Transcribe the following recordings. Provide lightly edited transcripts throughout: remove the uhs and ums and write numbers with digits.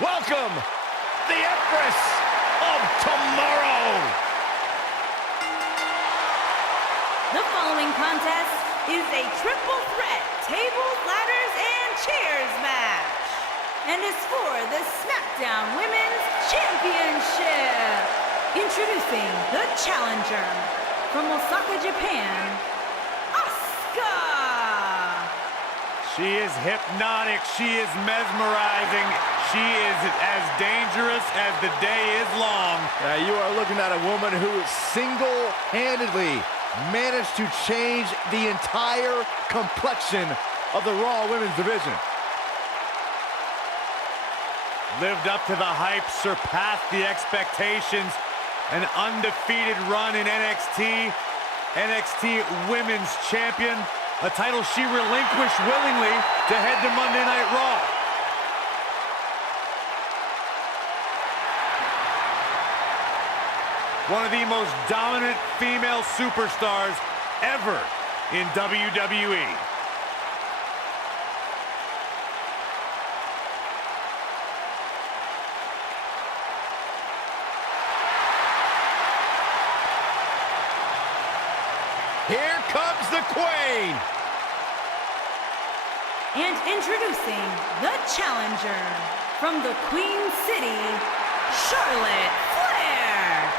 welcome the Empress of Tomorrow. The following contest is a triple threat tables, ladders, and chairs match, and is for the SmackDown Women's Championship. Introducing the challenger from Osaka, Japan, Asuka. She is hypnotic, she is mesmerizing, she is as dangerous as the day is long. You are looking at a woman who single-handedly managed to change the entire complexion of the Raw Women's Division. Lived up to the hype, surpassed the expectations. An undefeated run in NXT, NXT Women's Champion, a title she relinquished willingly to head to Monday Night Raw. One of the most dominant female superstars ever in WWE. Here comes the Queen! And introducing the challenger from the Queen City, Charlotte Flair.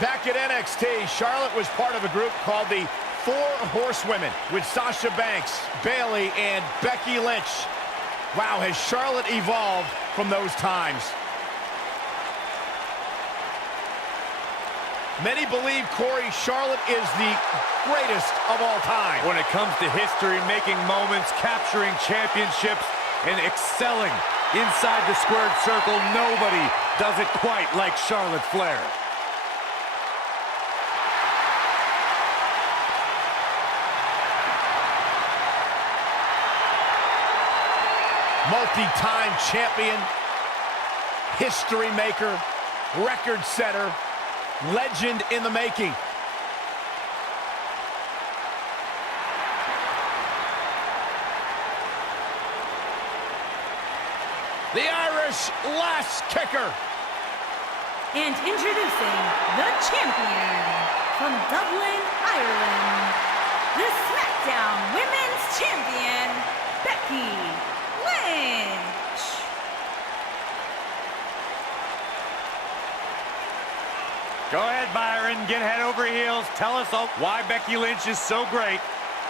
Back at NXT, Charlotte was part of a group called the Four Horsewomen with Sasha Banks, Bayley, and Becky Lynch. Wow, has Charlotte evolved from those times. Many believe, Corey, Charlotte is the greatest of all time. When it comes to history, making moments, capturing championships, and excelling inside the squared circle, nobody does it quite like Charlotte Flair. Multi-time champion, history maker, record setter, legend in the making. The Irish last kicker. And introducing the champion from Dublin, Ireland, the SmackDown Women's Champion, Becky Lynch. Go ahead, Byron. Get head over heels. Tell us why Becky Lynch is so great.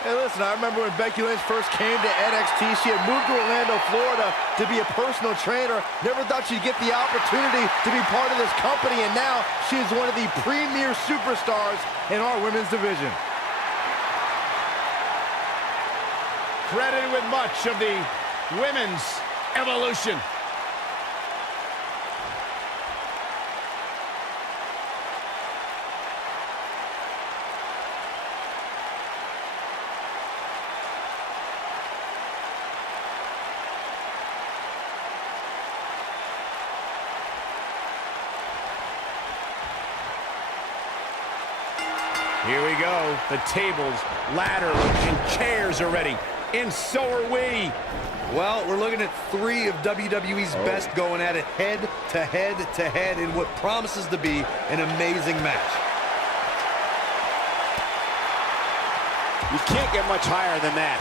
Hey, listen, I remember when Becky Lynch first came to NXT, she had moved to Orlando, Florida to be a personal trainer. Never thought she'd get the opportunity to be part of this company, and now she is one of the premier superstars in our women's division. Credited with much of the women's evolution. Here we go. The tables, ladder, and chairs are ready. And so are we. Well, we're looking at three of WWE's best going at it head to head to head in what promises to be an amazing match. You can't get much higher than that.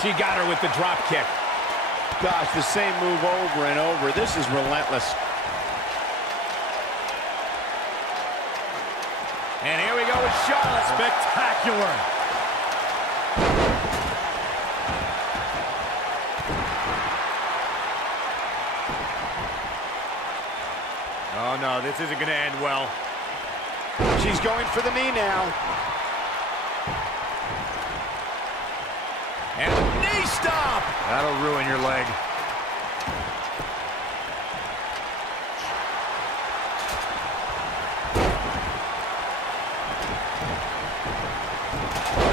She got her with the drop kick. Gosh, the same move over and over. This is relentless. And here we go with Charlotte. Spectacular. Oh, no, this isn't going to end well. She's going for the knee now. And a knee stop. That'll ruin your leg.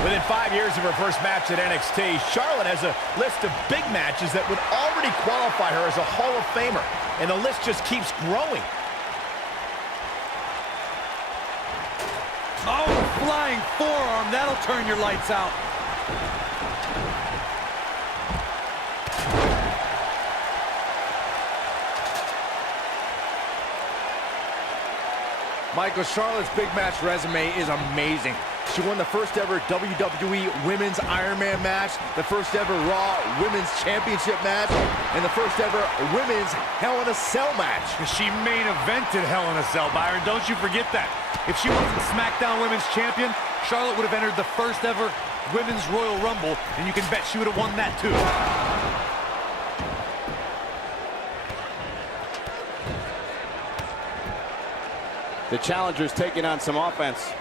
Within 5 years of her first match at NXT, Charlotte has a list of big matches that would already qualify her as a Hall of Famer, and the list just keeps growing. Oh, flying forearm. That'll turn your lights out. Michael, Charlotte's big match resume is amazing. She won the first ever WWE Women's Iron Man match, the first ever Raw Women's Championship match, and the first ever Women's Hell in a Cell match. She main evented Hell in a Cell, Byron. Don't you forget that. If she wasn't SmackDown Women's Champion, Charlotte would have entered the first ever Women's Royal Rumble, and you can bet she would have won that too. The challenger's taking on some offense.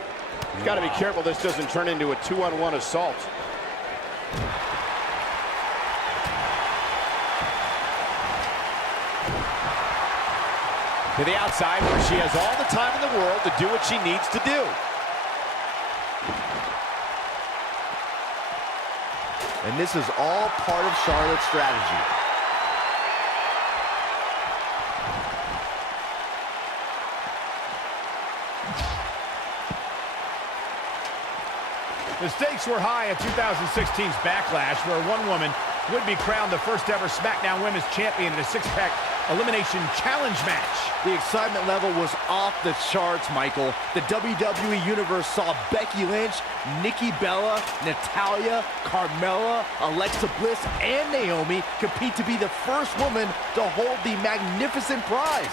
He's got to be careful this doesn't turn into a 2-on-1 assault. To the outside where she has all the time in the world to do what she needs to do. And this is all part of Charlotte's strategy. The stakes were high at 2016's Backlash, where one woman would be crowned the first ever SmackDown Women's Champion in a six-pack elimination challenge match. The excitement level was off the charts, Michael. The WWE Universe saw Becky Lynch, Nikki Bella, Natalya, Carmella, Alexa Bliss, and Naomi compete to be the first woman to hold the magnificent prize.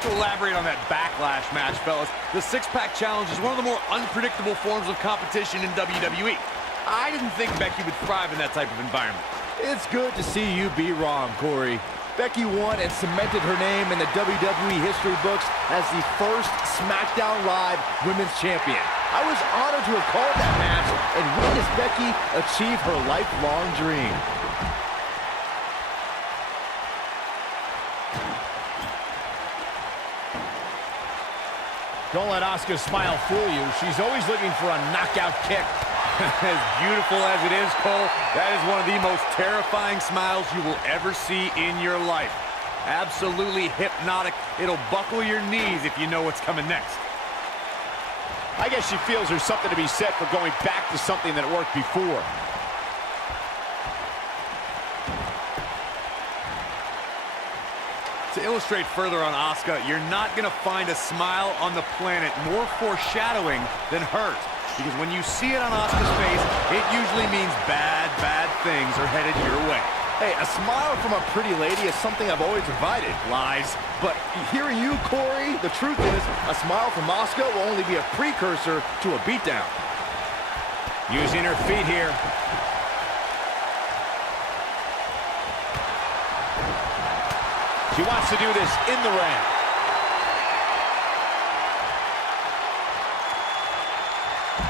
To elaborate on that Backlash match, fellas, the six-pack challenge is one of the more unpredictable forms of competition in WWE. I didn't think Becky would thrive in that type of environment. It's good to see you be wrong, Corey. Becky won and cemented her name in the WWE history books as the first SmackDown Live Women's Champion. I was honored to have called that match and witnessed Becky achieve her lifelong dream. Don't let Asuka's smile fool you. She's always looking for a knockout kick. As beautiful as it is, Cole, that is one of the most terrifying smiles you will ever see in your life. Absolutely hypnotic. It'll buckle your knees if you know what's coming next. I guess she feels there's something to be said for going back to something that worked before. To illustrate further on Asuka, you're not going to find a smile on the planet more foreshadowing than hers. Because when you see it on Asuka's face, it usually means bad things are headed your way. Hey, a smile from a pretty lady is something I've always invited. Lies. But hearing you, Corey, the truth is, a smile from Asuka will only be a precursor to a beatdown. Using her feet here. She wants to do this in the ring.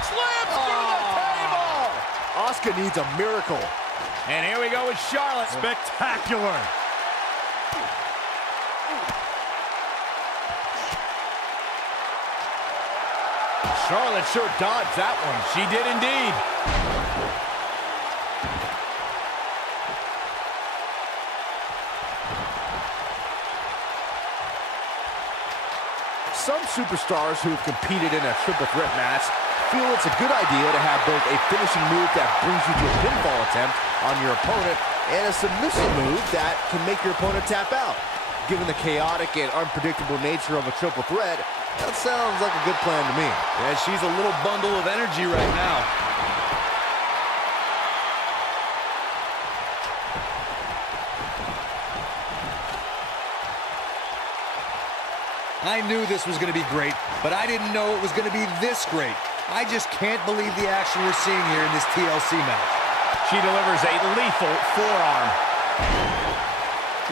Slams through the table! Asuka needs a miracle. And here we go with Charlotte. Spectacular. Charlotte sure dodged that one. She did indeed. Some superstars who've competed in a triple threat match feel it's a good idea to have both a finishing move that brings you to a pinfall attempt on your opponent and a submission move that can make your opponent tap out. Given the chaotic and unpredictable nature of a triple threat, that sounds like a good plan to me. Yeah, she's a little bundle of energy right now. I knew this was going to be great, but I didn't know it was going to be this great. I just can't believe the action we're seeing here in this TLC match. She delivers a lethal forearm.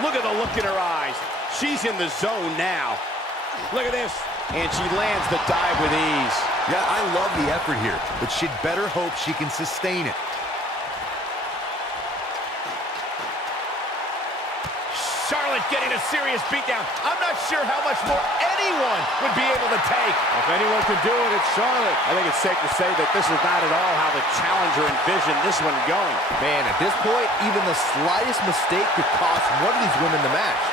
Look at the look in her eyes. She's in the zone now. Look at this. And she lands the dive with ease. Yeah, I love the effort here, but she'd better hope she can sustain it. Charlotte getting a serious beatdown. I'm not sure how much more anyone would be able to take. If anyone can do it, it's Charlotte. I think it's safe to say that this is not at all how the challenger envisioned this one going. Man, at this point, even the slightest mistake could cost one of these women the match.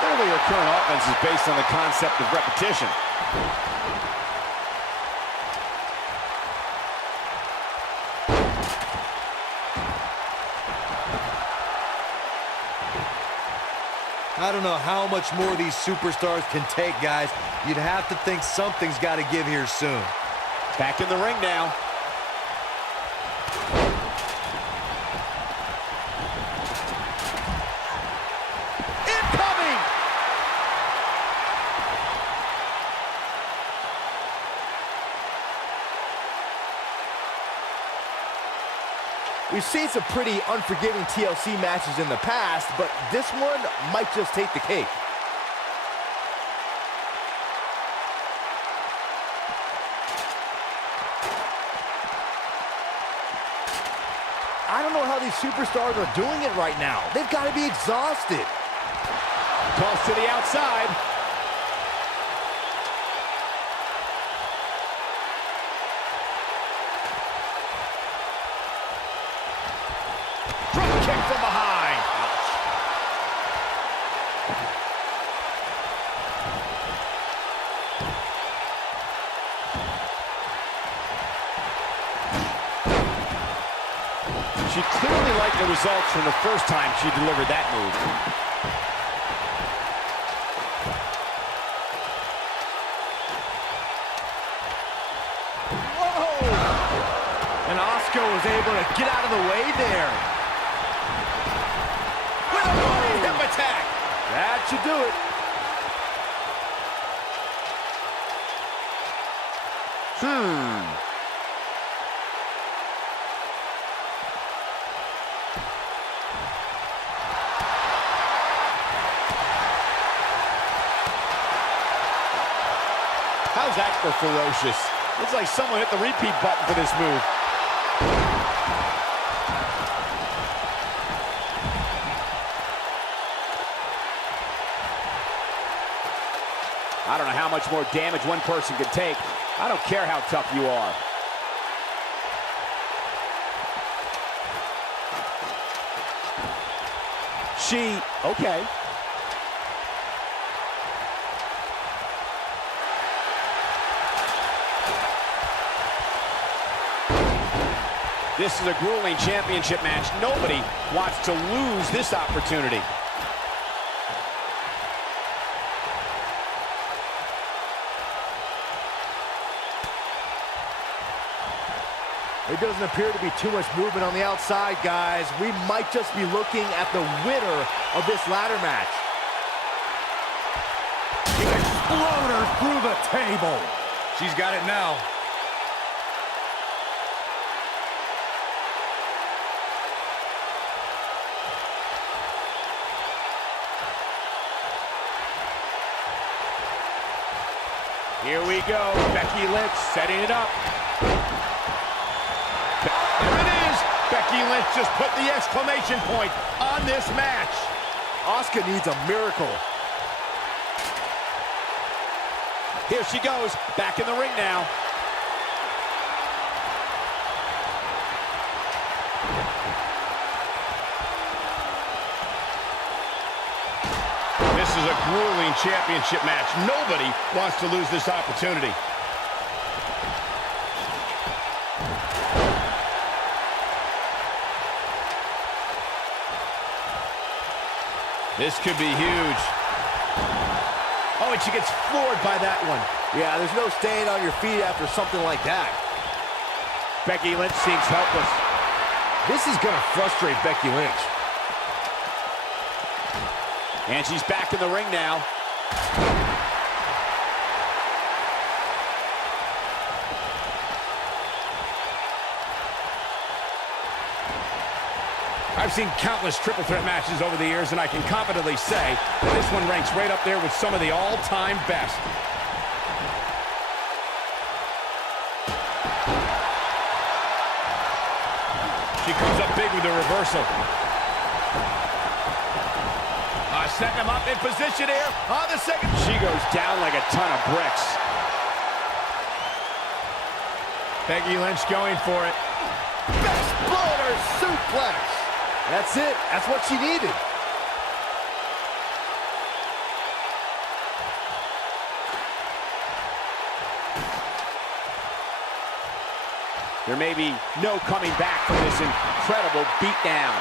Clearly her current offense is based on the concept of repetition. I don't know how much more these superstars can take, guys. You'd have to think something's got to give here soon. Back in the ring now. Incoming! We've seen some pretty unforgiving TLC matches in the past, but this one might just take the cake. I don't know how these superstars are doing it right now. They've got to be exhausted. Toss to the outside. Drop kick from behind. She clearly liked the results from the first time she delivered that move. And Asuka was able to get out of the way there. With a running hip attack. That should do it. How's that for ferocious? Looks like someone hit the repeat button for this move. I don't know how much more damage one person can take. I don't care how tough you are. Okay. This is a grueling championship match. Nobody wants to lose this opportunity. There doesn't appear to be too much movement on the outside, guys. We might just be looking at the winner of this ladder match. Exploder through the table. She's got it now. Here we go. Becky Lynch setting it up. There it is. Becky Lynch just put the exclamation point on this match. Asuka needs a miracle. Here she goes, back in the ring now. This is a grueling championship match. Nobody wants to lose this opportunity. This could be huge. Oh, and she gets floored by that one. Yeah, there's no staying on your feet after something like that. Becky Lynch seems helpless. This is going to frustrate Becky Lynch. And she's back in the ring now. I've seen countless triple threat matches over the years, and I can confidently say that this one ranks right up there with some of the all-time best. She comes up big with a reversal. Setting him up in position here on the second. She goes down like a ton of bricks. Becky Lynch going for it. Exploder suplex. That's it. That's what she needed. There may be no coming back from this incredible beatdown.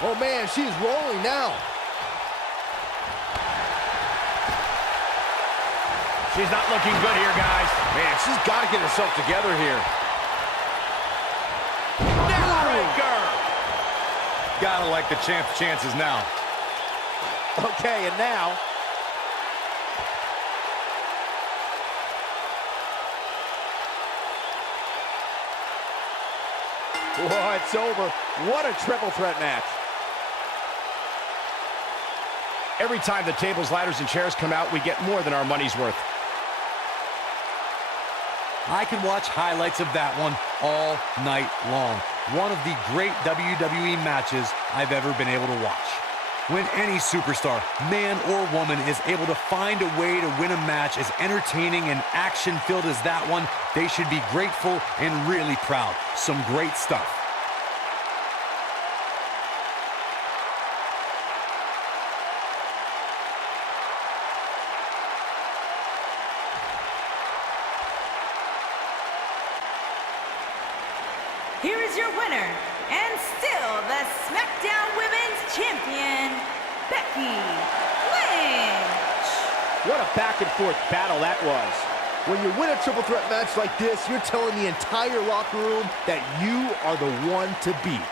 Oh man, she's rolling now. She's not looking good here, guys. Man, she's got to get herself together here. Neckbreaker! Gotta like the champ's chances now. Okay, and now... Whoa, it's over. What a triple threat match. Every time the tables, ladders, and chairs come out, we get more than our money's worth. I can watch highlights of that one all night long. One of the great WWE matches I've ever been able to watch. When any superstar, man or woman, is able to find a way to win a match as entertaining and action-filled as that one, they should be grateful and really proud. Some great stuff. Here is your winner, and still the SmackDown Women's Champion, Becky Lynch. What a back-and-forth battle that was. When you win a triple threat match like this, you're telling the entire locker room that you are the one to beat.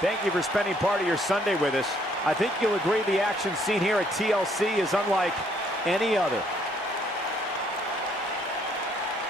Thank you for spending part of your Sunday with us. I think you'll agree the action seen here at TLC is unlike any other.